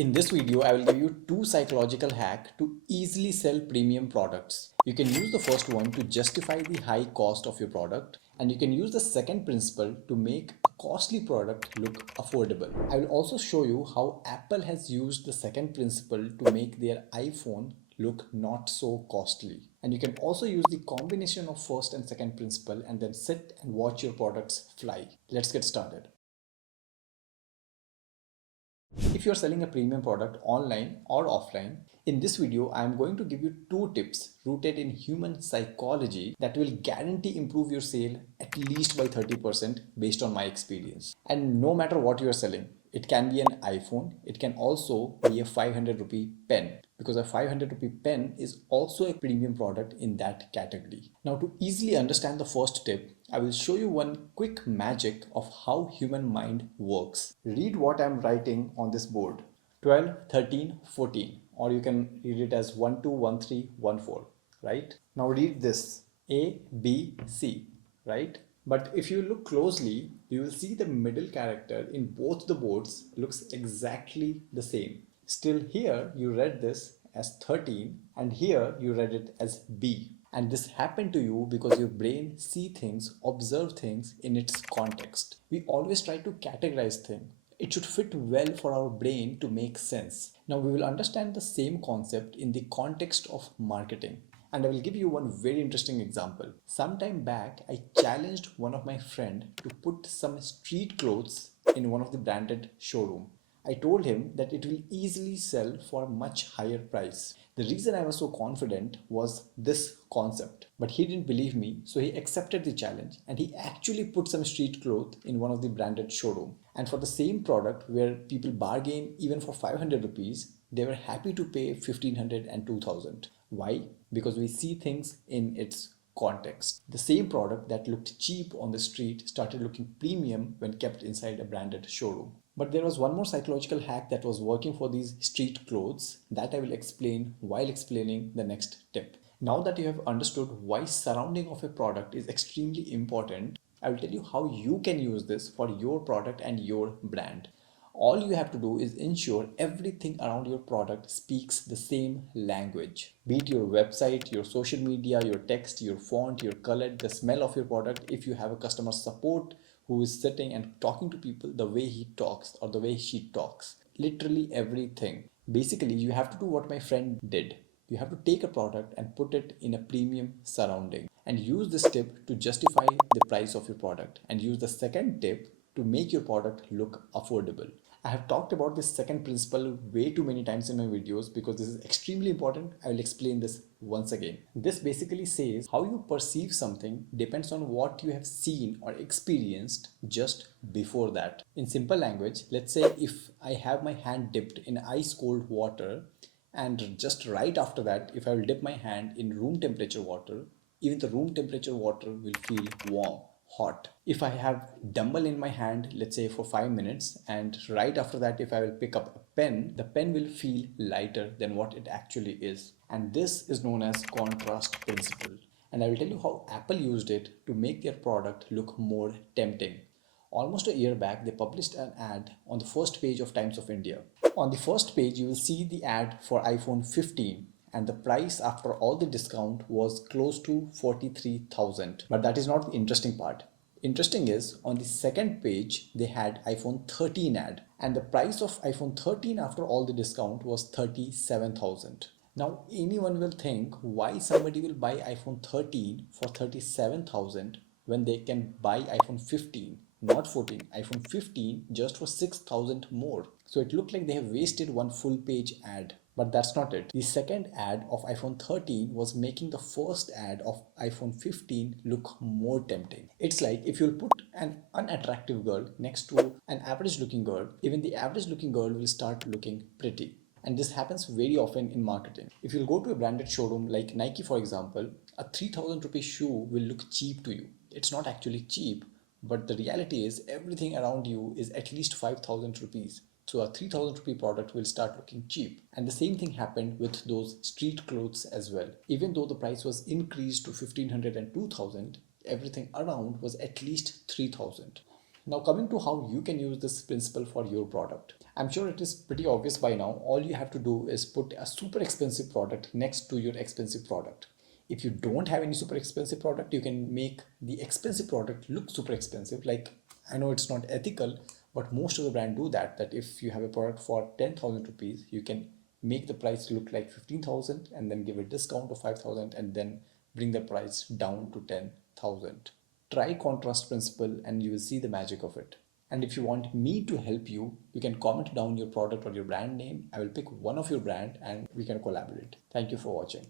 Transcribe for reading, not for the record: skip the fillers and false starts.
In this video, I will give you two psychological hacks to easily sell premium products. You can use the first one to justify the high cost of your product, and you can use the second principle to make a costly product look affordable. I will also show you how Apple has used the second principle to make their iPhone look not so costly. And you can also use the combination of first and second principle and then sit and watch your products fly. Let's get started. If you're selling a premium product online or offline, in this video, I am going to give you two tips rooted in human psychology that will guarantee improve your sale at least by 30% based on my experience. And no matter what you are selling, it can be an iPhone, it can also be a 500 rupee pen, because a 500 rupee pen is also a premium product in that category. Now, to easily understand the first tip, I will show you one quick magic of how human mind works. Read what I'm writing on this board: 12, 13, 14, or you can read it as 1, 2, 1, 3, 1, 4, right? Now read this: A, B, C, right? But if you look closely, you will see the middle character in both the boards looks exactly the same. Still, here you read this as 13 and here you read it as B. And this happened to you because your brain see things, observe things in its context. We always try to categorize things. It should fit well for our brain to make sense. Now we will understand the same concept in the context of marketing. And I will give you one very interesting example. Sometime back, I challenged one of my friend to put some street clothes in one of the branded showroom. I told him that it will easily sell for a much higher price. The reason I was so confident was this concept. But he didn't believe me, so he accepted the challenge and he actually put some street clothes in one of the branded showroom. And for the same product where people bargain even for 500 rupees, they were happy to pay 1500 and 2000. Why? Because we see things in its context. The same product that looked cheap on the street started looking premium when kept inside a branded showroom. But there was one more psychological hack that was working for these street clothes that I will explain while explaining the next tip. Now that you have understood why surrounding of a product is extremely important, I will tell you how you can use this for your product and your brand. All you have to do is ensure everything around your product speaks the same language. Be it your website, your social media, your text, your font, your color, the smell of your product. If you have a customer support who is sitting and talking to people, the way he talks or the way she talks, literally everything. Basically, you have to do what my friend did. You have to take a product and put it in a premium surrounding and use this tip to justify the price of your product, and use the second tip to make your product look affordable. I have talked about this second principle way too many times in my videos because this is extremely important. I will explain this once again. This basically says how you perceive something depends on what you have seen or experienced just before that. In simple language, let's say if I have my hand dipped in ice cold water, and just right after that, if I will dip my hand in room temperature water, even the room temperature water will feel warm, hot. If I have dumbbell in my hand, let's say for 5 minutes, and right after that, if I will pick up a pen, the pen will feel lighter than what it actually is. And this is known as contrast principle. And I will tell you how Apple used it to make their product look more tempting. Almost a year back, they published an ad on the first page of Times of India. On the first page, you will see the ad for iPhone 15, and the price after all the discount was close to 43,000. But that is not the interesting part. Interesting is on the second page, they had iPhone 13 ad, and the price of iPhone 13 after all the discount was 37,000. Now, anyone will think why somebody will buy iPhone 13 for 37,000 when they can buy iPhone 15, not 14, iPhone 15 just for 6,000 more. So it looked like they have wasted one full page ad. But that's not it. The second ad of iPhone 13 was making the first ad of iPhone 15 look more tempting. It's like if you'll put an unattractive girl next to an average looking girl, even the average looking girl will start looking pretty. And this happens very often in marketing. If you'll go to a branded showroom like Nike, for example, a 3,000 rupee shoe will look cheap to you. It's not actually cheap, but the reality is everything around you is at least 5,000 rupees. So a 3,000 rupee product will start looking cheap. And the same thing happened with those street clothes as well. Even though the price was increased to 1,500 and 2,000, everything around was at least 3,000. Now coming to how you can use this principle for your product. I'm sure it is pretty obvious by now. All you have to do is put a super expensive product next to your expensive product. If you don't have any super expensive product, you can make the expensive product look super expensive. Like, I know it's not ethical, but most of the brand do that. That if you have a product for 10,000 rupees, you can make the price look like 15,000 and then give a discount of 5,000 and then bring the price down to 10,000. Try contrast principle and you will see the magic of it. And if you want me to help you, you can comment down your product or your brand name. I will pick one of your brand and we can collaborate. Thank you for watching.